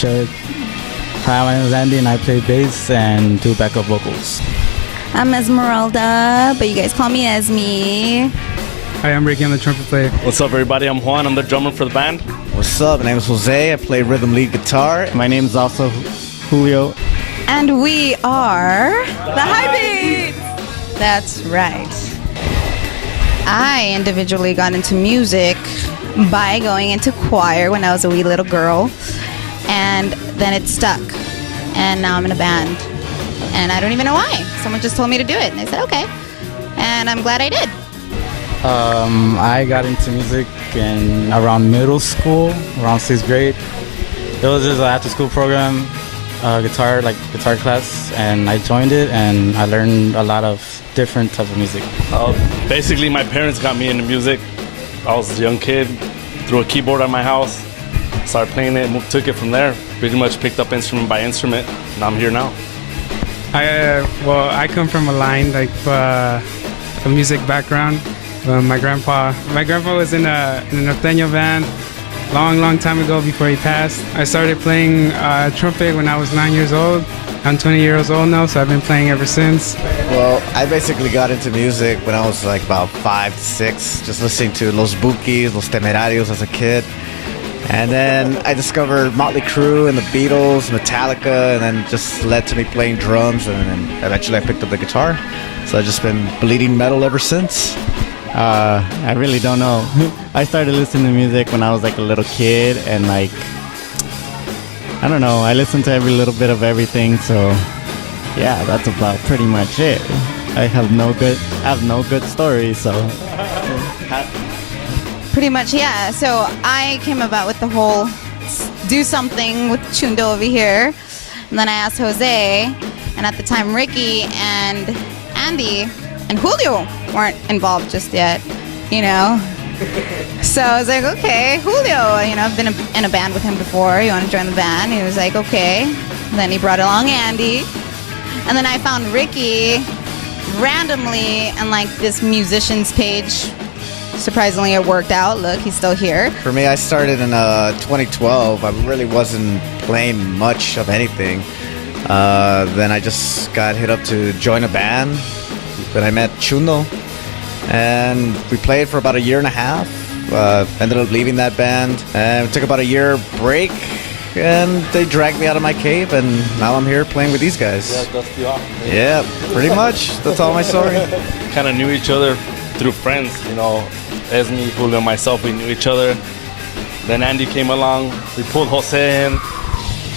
Check. Hi, my name is Andy and I play bass and do backup vocals. I'm Esmeralda, but you guys call me Esme. Hi, I'm Ricky. I'm the trumpet player. What's up, everybody? I'm Juan. I'm the drummer for the band. What's up? My name is Jose. I play rhythm lead guitar. My name is also Julio. And we are the High Beats! That's right. I individually got into music by going into choir when I was a wee little girl. And then it stuck. And now I'm in a band. And I don't even know why. Someone just told me to do it. And I said, okay. And I'm glad I did. I got into music in around middle school, around 6th grade. It was just an after-school program, guitar class, and I joined it, and I learned a lot of different types of music. Basically, my parents got me into music. I was a young kid, threw a keyboard at my house, started playing it, took it from there. Pretty much picked up instrument by instrument, and I'm here now. I come from a line a music background. My grandpa was in a norteño band long time ago before he passed. I started playing trumpet when I was 9 years old. I'm 20 years old now, so I've been playing ever since. Well, I basically got into music when I was like about 5 to 6, just listening to Los Bukis, Los Temerarios as a kid. And then I discovered Motley Crue and the Beatles, Metallica, and then just led to me playing drums, and then eventually I picked up the guitar. So I've just been bleeding metal ever since. I really don't know. I started listening to music when I was like a little kid, and like, I don't know, I listened to every little bit of everything, so yeah, that's about pretty much it. I have no good stories, so. Pretty much, yeah. So I came about with the whole do something with Chundo over here. And then I asked Jose, and at the time Ricky and Andy and Julio weren't involved just yet, you know. So I was like, okay, Julio, you know, I've been in a band with him before. You want to join the band? He was like, okay. And then he brought along Andy. And then I found Ricky randomly on like this musicians page. Surprisingly, it worked out. Look, he's still here. For me, I started in 2012. I really wasn't playing much of anything. Then I just got hit up to join a band. Then I met Chuno, and we played for about a year and a half. Ended up leaving that band, and we took about a year break, and they dragged me out of my cave, and now I'm here playing with these guys. Yeah, that's the off. Yeah, pretty much. That's all my story. Kind of knew each other through friends, you know. Esme, Julio, and myself, we knew each other. Then Andy came along. We pulled Jose in.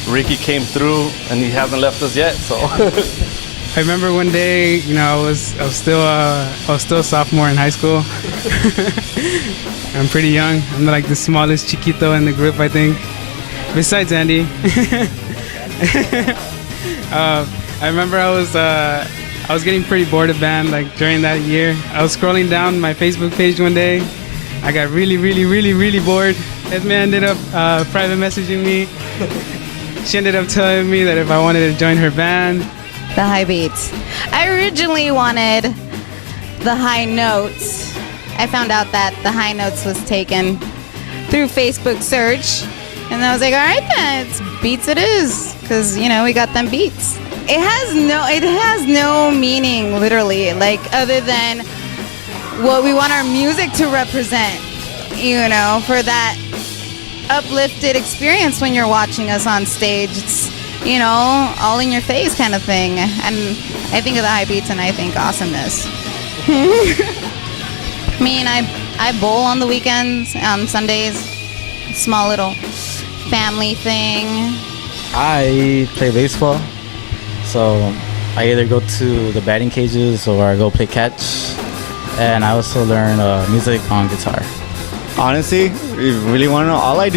Ricky came through, and he hasn't left us yet. So. I remember one day, you know, I was still a sophomore in high school. I'm pretty young. I'm like the smallest chiquito in the group, I think. Besides Andy. I remember I was getting pretty bored of band like during that year. I was scrolling down my Facebook page one day. I got really bored. Esme ended up private messaging me. She ended up telling me that if I wanted to join her band. The High Beats. I originally wanted the High Notes. I found out that the High Notes was taken through Facebook search. And I was like, all right then, it's Beats it is. Because, you know, we got them beats. It has no meaning, literally, like other than what we want our music to represent, you know, for that uplifted experience when you're watching us on stage. It's, you know, all in your face kind of thing. And I think of the High Beats and I think awesomeness. I mean, I bowl on the weekends, on Sundays. Small little family thing. I play baseball, so I either go to the batting cages or I go play catch. And I also learn music on guitar. Honestly, if you really want to know, all I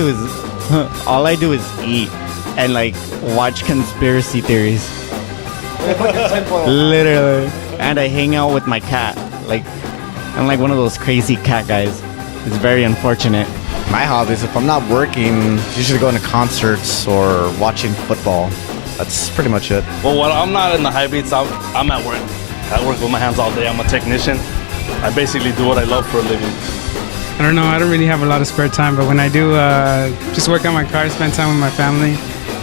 do is eat and like watch conspiracy theories. Literally. And I hang out with my cat. Like, I'm like one of those crazy cat guys. It's very unfortunate. My hobbies, if I'm not working, usually going to concerts or watching football. That's pretty much it. Well, when I'm not in the High Beats, I'm at work. I work with my hands all day. I'm a technician. I basically do what I love for a living. I don't know, I don't really have a lot of spare time, but when I do just work on my car, spend time with my family,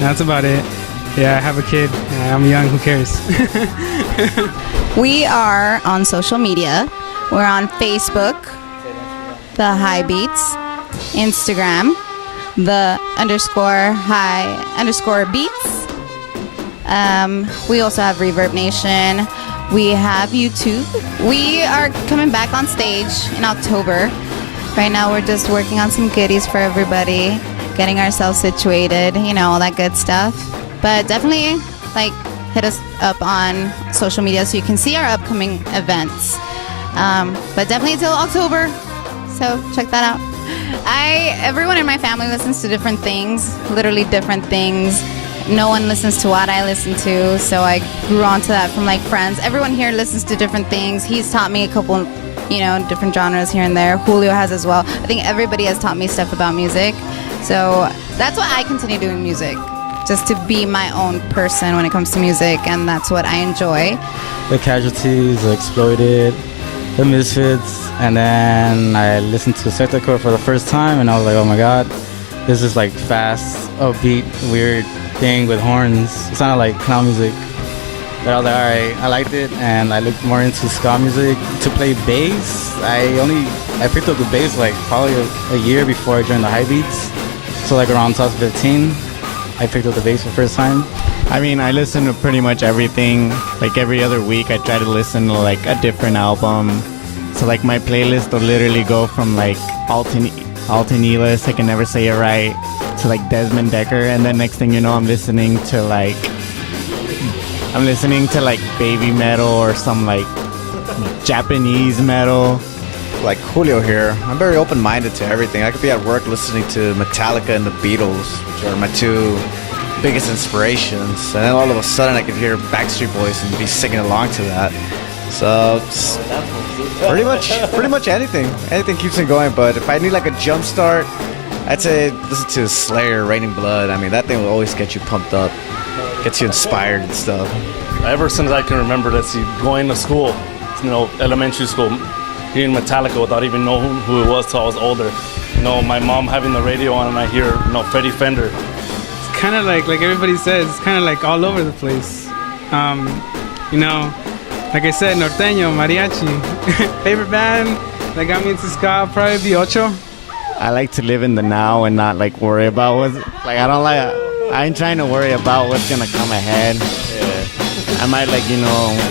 That's about it. Yeah, I have a kid. I'm young. Who cares? We are on social media. We're on Facebook, the High Beats, Instagram, the _high_beats. We also have Reverb Nation. We have YouTube. We are coming back on stage in October. Right now we're just working on some goodies for everybody, getting ourselves situated, all that good stuff. But definitely hit us up on social media so you can see our upcoming events. But definitely till October, so check that out. Everyone in my family listens to different things, literally different things. No one listens to what I listen to, so I grew onto that from friends. Everyone here listens to different things. He's taught me a couple, different genres here and there. Julio has as well. I think everybody has taught me stuff about music. So that's why I continue doing music, just to be my own person when it comes to music, and that's what I enjoy. The Casualties, the Exploited, the Misfits, and then I listened to Sectacore for the first time, and I was like, oh my god, this is fast, upbeat, weird thing with horns. It sounded like clown music. But I was like, alright, I liked it, and I looked more into ska music. To play bass, I picked up the bass probably a year before I joined the High Beats. So around 2015, I picked up the bass for the first time. I mean, I listen to pretty much everything. Every other week, I try to listen to a different album. So my playlist will literally go from Alton-Nelis, I can never say it right, to Desmond Decker, and then next thing you know, I'm listening to baby metal or some Japanese metal. Like Julio here, I'm very open-minded to everything. I could be at work listening to Metallica and the Beatles, which are my two biggest inspirations, and then all of a sudden I could hear Backstreet Boys and be singing along to that. So pretty much anything keeps me going. But if I need a jump start, I'd say listen to Slayer, Raining Blood. I mean, that thing will always get you pumped up, gets you inspired and stuff. Ever since I can remember, going to school, elementary school, hearing Metallica without even knowing who it was till I was older. My mom having the radio on and I hear, Freddie Fender. It's kind of like everybody says, it's kind of all over the place. Like I said, norteño, mariachi. Favorite band that got me into ska, probably the Ocho. I like to live in the now and not worry about what's I ain't trying to worry about what's gonna come ahead. Yeah. I might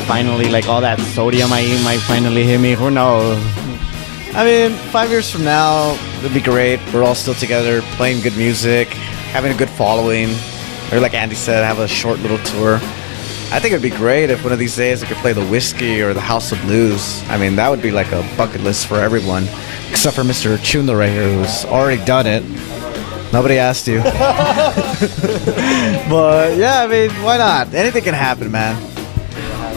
finally all that sodium I eat might finally hit me. Who knows? I mean, 5 years from now, it'll be great. We're all still together, playing good music, having a good following. Or like Andy said, have a short little tour. I think it'd be great if one of these days I could play the Whiskey or the House of Blues. I mean, that would be a bucket list for everyone. Except for Mr. Chundo right here, who's already done it. Nobody asked you. But yeah, I mean, why not? Anything can happen, man.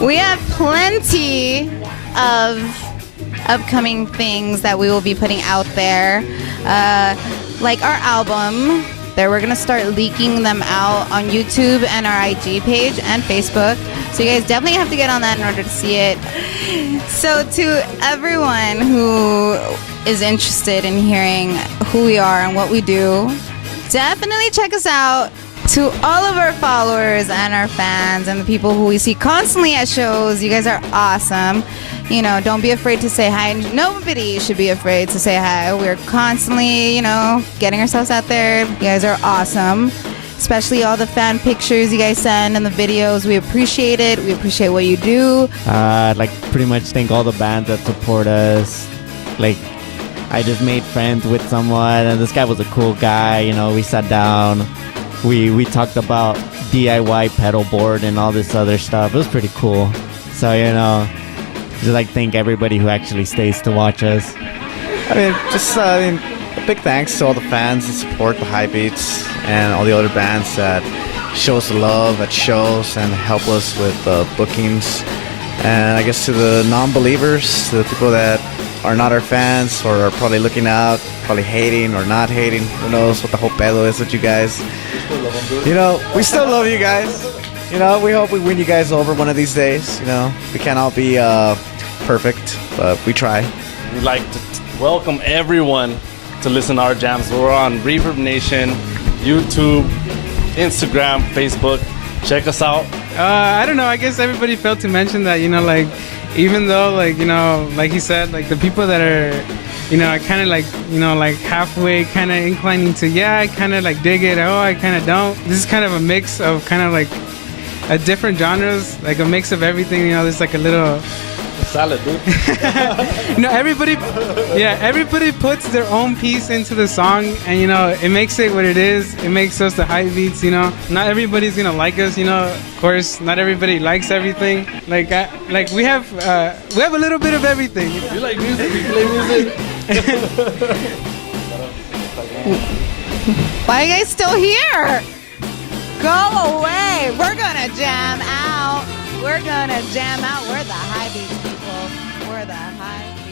We have plenty of upcoming things that we will be putting out there. Like our album, that we're going to start leaking them out on YouTube and our IG page and Facebook. So you guys definitely have to get on that in order to see it. So to everyone who is interested in hearing who we are and what we do, definitely check us out. To all of our followers and our fans and the people who we see constantly at shows, you guys are awesome. Don't be afraid to say hi. Nobody should be afraid to say hi. We're constantly, getting ourselves out there. You guys are awesome. Especially all the fan pictures you guys send and the videos. We appreciate it. We appreciate what you do. I'd pretty much thank all the bands that support us. I just made friends with someone, and this guy was a cool guy. We sat down. We talked about DIY pedal board and all this other stuff. It was pretty cool. So, just thank everybody who actually stays to watch us. A big thanks to all the fans that support the High Beats and all the other bands that show us the love at shows and help us with bookings. And I guess to the non-believers, to the people that are not our fans or are probably looking out, probably hating or not hating. Who knows what the whole pedo is with you guys. We still love you guys. We hope we win you guys over one of these days. We can't all be perfect, but we try. We'd like to welcome everyone to listen to our jams. We're on Reverb Nation, YouTube, Instagram, Facebook. Check us out. I don't know. I guess everybody failed to mention that, like, even though, like, like he said, like, the people that are, kind of like, like halfway kind of inclining to, yeah, I kind of like dig it. Oh, I kind of don't. This is kind of a mix of kind of like a different genres, like a mix of everything. There's like a little. Salad, dude. Everybody puts their own piece into the song, and it makes it what it is. It makes us the high beats. Not everybody's gonna like us. Of course, not everybody likes everything. Like we have a little bit of everything. You like music? You play music? Why are you guys still here? Go away. We're gonna jam out. We're gonna jam out. We're the high beat people. We're the high.